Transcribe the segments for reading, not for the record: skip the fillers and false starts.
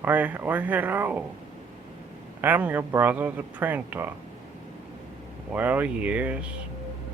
Why, hello. I'm your brother, the printer. Well, yes,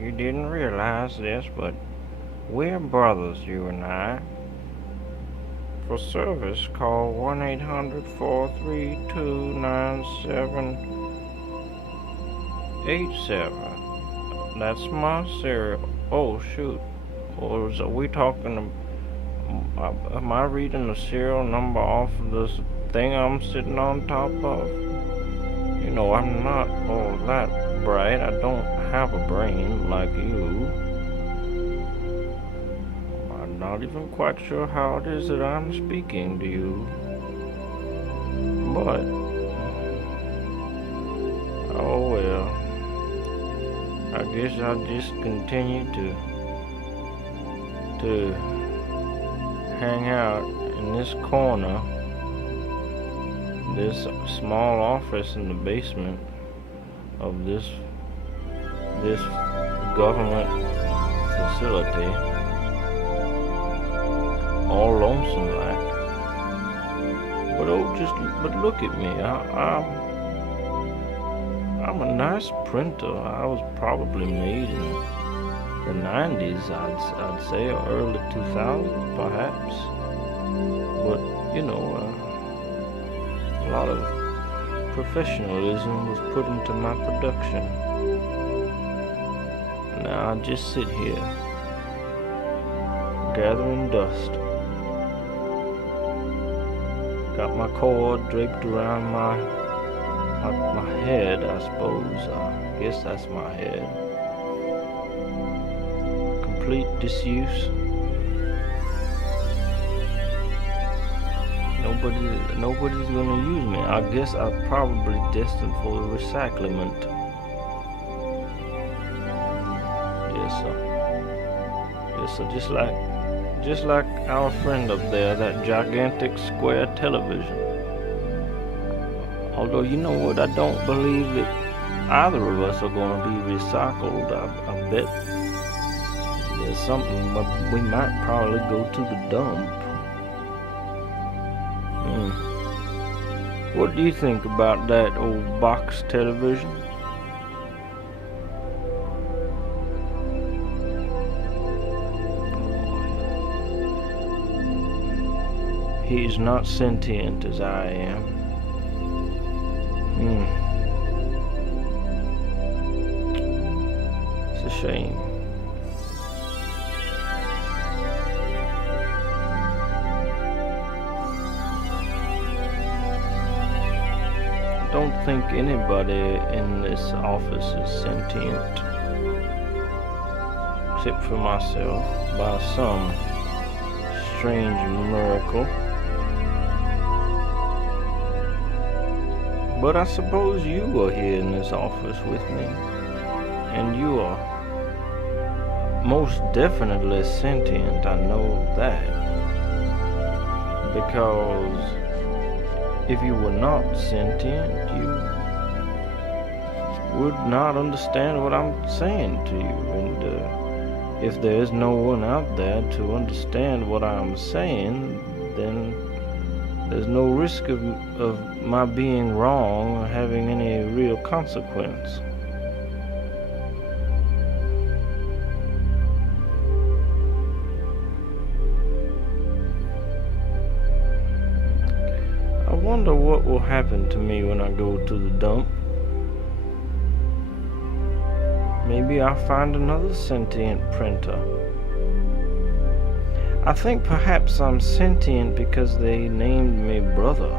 you didn't realize this, but we're brothers, you and I. For service, call 1-800-432-9787. That's my serial. Oh, shoot. Or are we talking? Am I reading the serial number off of this thing I'm sitting on top of? You know, I'm not all that bright. I don't have a brain like you. I'm not even quite sure how it is that I'm speaking to you. But, oh well. I guess I'll just continue to hang out in this corner, this small office in the basement of this government facility, all lonesome like. But look at me. I'm a nice printer. I was probably made in the 90s, I'd say, or early 2000s, perhaps. But you know, a lot of professionalism was put into my production. Now I just sit here, gathering dust. Got my cord draped around my head, I suppose. I guess that's my head. Complete disuse. Nobody's gonna use me. I guess I'm probably destined for recyclement. Yes, sir. Yes, sir. Just like our friend up there, that gigantic square television. Although, you know what, I don't believe that either of us are gonna be recycled. I bet there's something, we might probably go to the dump. What do you think about that old box television? He's not sentient as I am. It's a shame. I don't think anybody in this office is sentient, except for myself, by some strange miracle. But I suppose you are here in this office with me, and you are most definitely sentient. I know that, because if you were not sentient, you would not understand what I'm saying to you, and if there is no one out there to understand what I'm saying, then there's no risk of my being wrong or having any real consequence. I wonder what will happen to me when I go to the dump. Maybe I'll find another sentient printer. I think perhaps I'm sentient because they named me brother.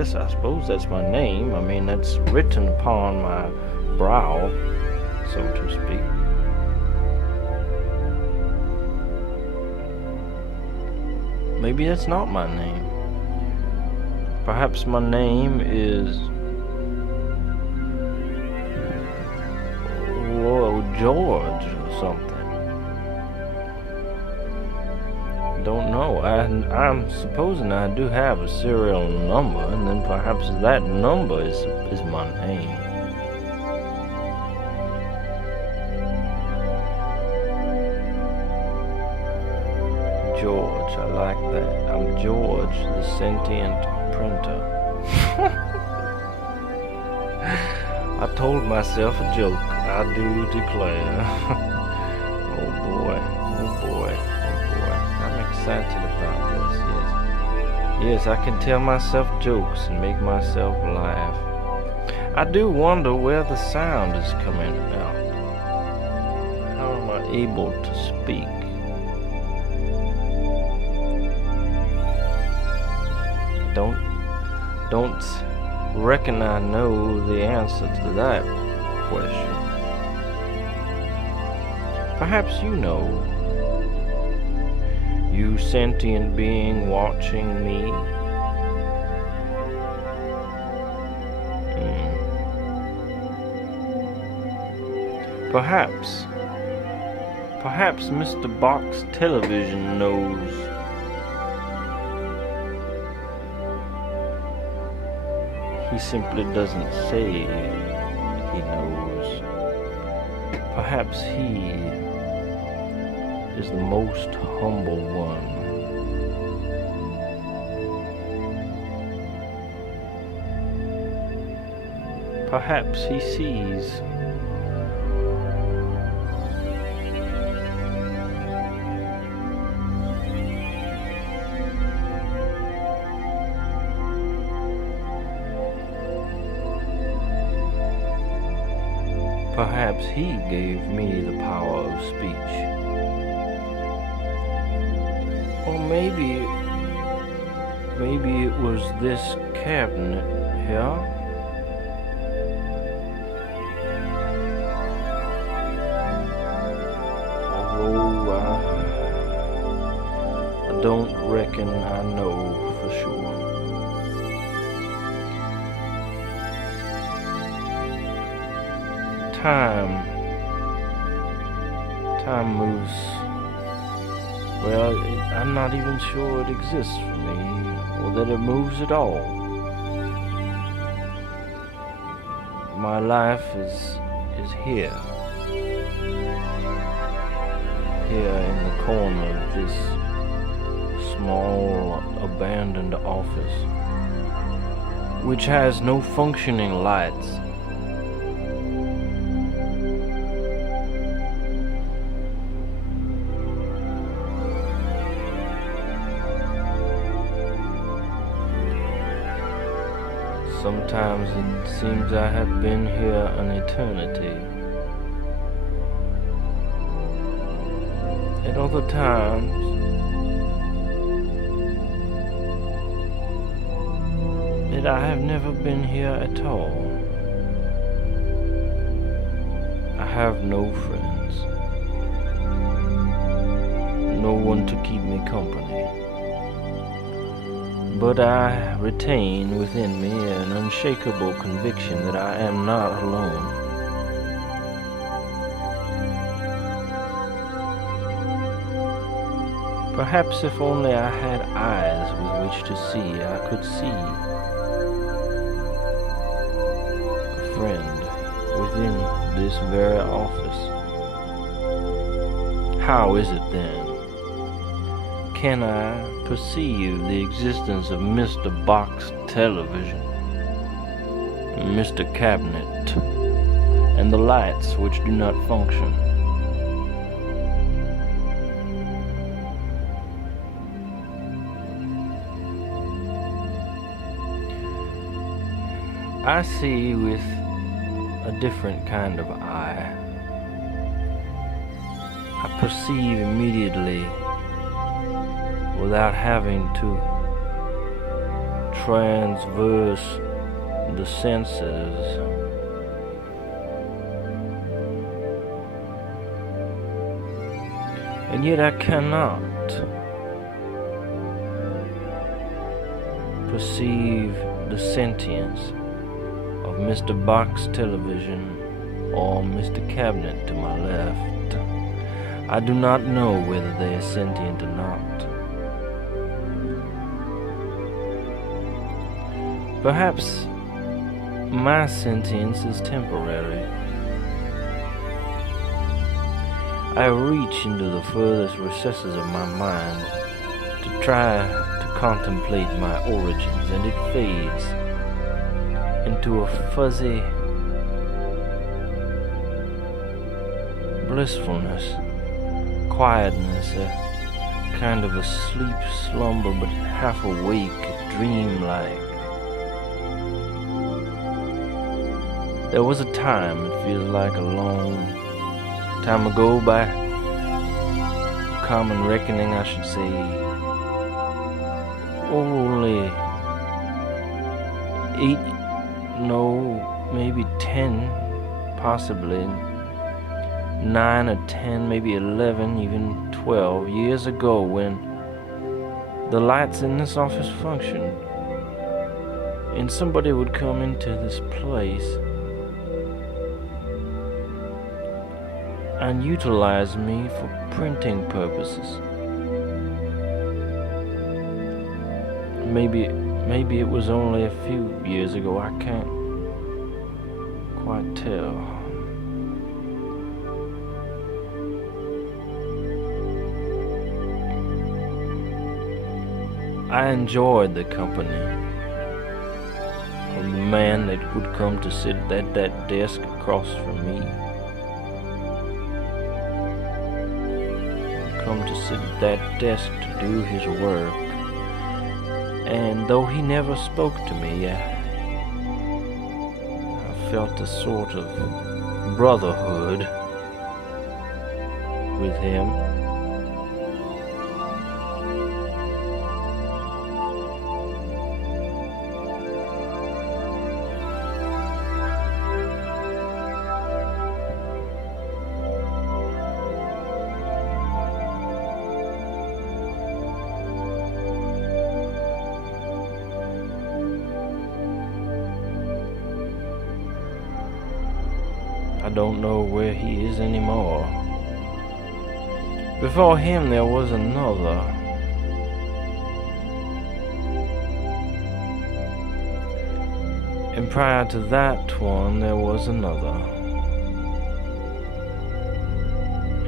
I suppose that's my name. I mean, that's written upon my brow, so to speak. Maybe that's not my name. Perhaps my name is George or something. Don't know. I'm supposing I do have a serial number, and then perhaps that number is my name. George. I like that. I'm George, the sentient printer. I told myself a joke, I do declare. Oh boy, oh boy, oh boy. I'm excited about this, yes. Yes, I can tell myself jokes and make myself laugh. I do wonder where the sound is coming out. How am I able to speak? Don't reckon I know the answer to that question. Perhaps you know. You sentient being watching me. Perhaps Mr. Box Television knows. He simply doesn't say he knows. Perhaps he is the most humble one. Perhaps he sees. Perhaps he gave me the power of speech. Or maybe it was this cabinet here. Although I don't reckon I know for sure. Time moves. Well, I'm not even sure it exists for me, or that it moves at all. My life is here. Here in the corner of this small, abandoned office, which has no functioning lights. Sometimes it seems I have been here an eternity. At other times, that I have never been here at all. I have no friends, no one to keep me company. But I retain within me an unshakable conviction that I am not alone. Perhaps if only I had eyes with which to see, I could see a friend within this very office. How is it then? Can I perceive the existence of Mr. Box Television, Mr. Cabinet, and the lights which do not function? I see with a different kind of eye. I perceive immediately without having to transverse the senses. And yet I cannot perceive the sentience of Mr. Box Television or Mr. Cabinet to my left. I do not know whether they are sentient or not. Perhaps my sentience is temporary. I reach into the furthest recesses of my mind try to contemplate my origins, and it fades into a fuzzy blissfulness, quietness, a kind of a sleep slumber, but half awake, dreamlike. There was a time, it feels like a long time ago by common reckoning, I should say, only 8, no, maybe 10, possibly 9 or 10, maybe 11, even 12 years ago, when the lights in this office functioned and somebody would come into this place and utilize me for printing purposes. Maybe it was only a few years ago, I can't quite tell. I enjoyed the company of the man that would come to sit at that desk across from me. Come to sit at that desk to do his work. And though he never spoke to me, I felt a sort of brotherhood with him. I don't know where he is anymore. Before him there was another. And prior to that one there was another.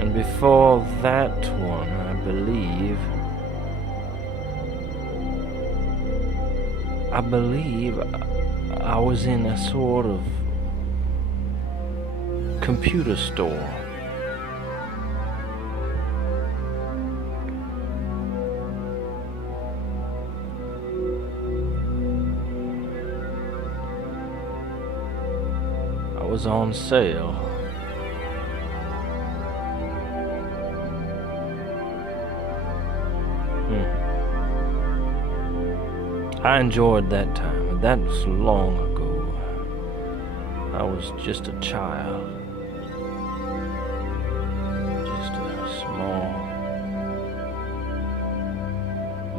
And before that one, I believe I was in a sort of computer store. I was on sale. I enjoyed that time, and that was long ago. I was just a child.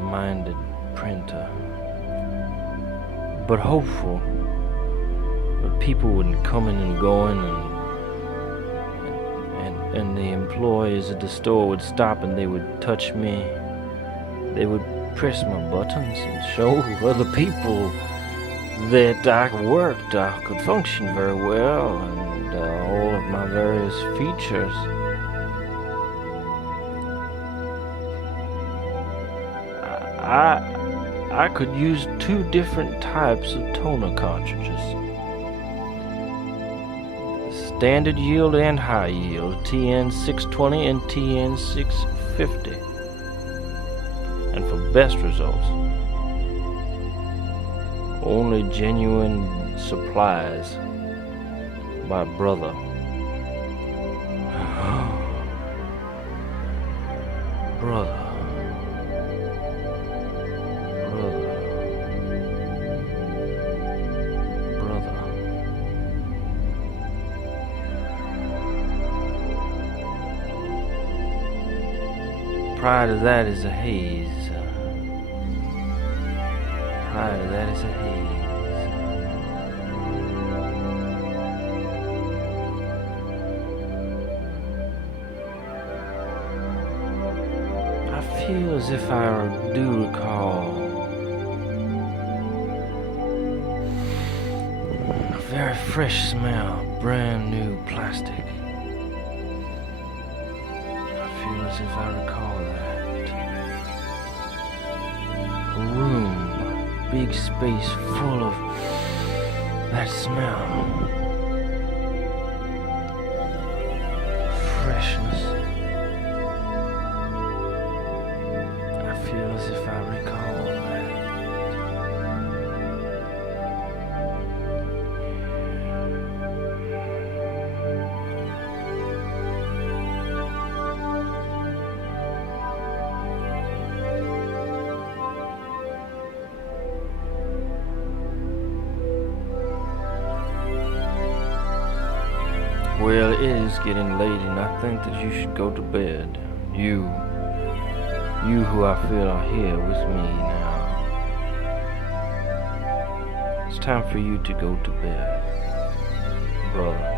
Minded printer, but hopeful. But people would come in and go in, and the employees at the store would stop and they would touch me. They would press my buttons and show other people that I worked, I could function very well, and all of my various features. I could use 2 different types of toner cartridges. Standard yield and high yield, TN620 and TN650. And for best results, only genuine supplies by brother. Brother. Prior to that is a haze. Prior to that is a haze. I feel as if I do recall a very fresh smell, brand new plastic. As if I recall that. room, big space full of that smell. Freshness. I feel as if I recall that. Well, it is getting late, and I think that you should go to bed. You who I feel are here with me now. It's time for you to go to bed, brother.